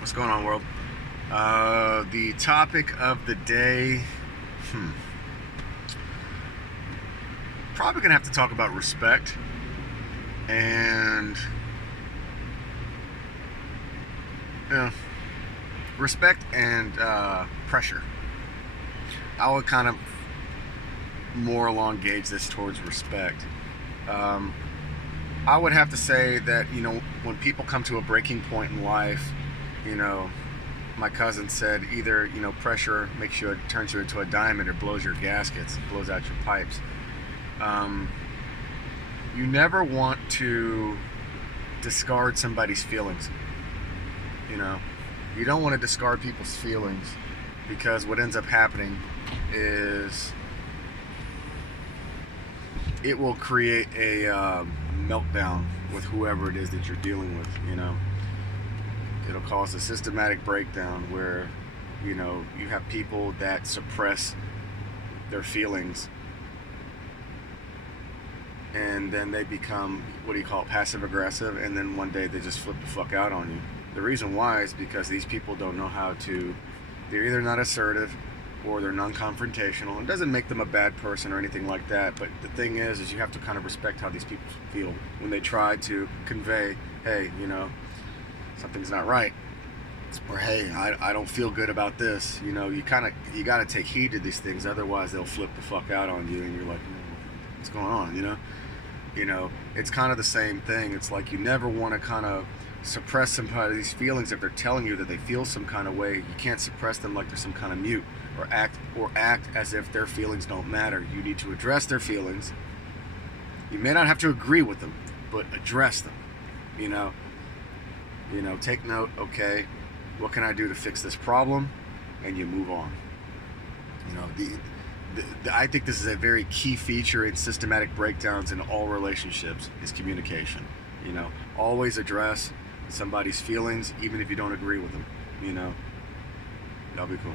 What's going on, world? The topic of the day, probably gonna have to talk about respect and yeah, respect and pressure. I would kind of more along gauge this towards respect. Um, I would have to say that when people come to a breaking point in life, you know, my cousin said either pressure makes you turns you into a diamond or blows your gaskets, blows out your pipes. Um, you never want to discard somebody's feelings. You know, you don't want to discard people's feelings because what ends up happening is it will create a meltdown with whoever it is that you're dealing with. It'll cause a systematic breakdown where you have people that suppress their feelings and then they become, what do you call it, passive aggressive, and then one day they just flip the fuck out on you. The reason why is because these people don't know how to, they're either not assertive or they're non-confrontational. It doesn't make them a bad person or anything like that, but the thing is you have to kind of respect how these people feel when they try to convey, hey, something's not right, or hey, I don't feel good about this. You got to take heed to these things, otherwise they'll flip the fuck out on you and you're like, what's going on? It's kind of the same thing. It's like you never want to kind of suppress somebody's feelings. If they're telling you that they feel some kind of way, you can't suppress them like they're some kind of mute, or act as if their feelings don't matter. You need to address their feelings. You may not have to agree with them, but address them. Take note. Okay, what can I do to fix this problem? And you move on. I think this is a very key feature in systematic breakdowns in all relationships is communication. Always address somebody's feelings, even if you don't agree with them. That'll be cool.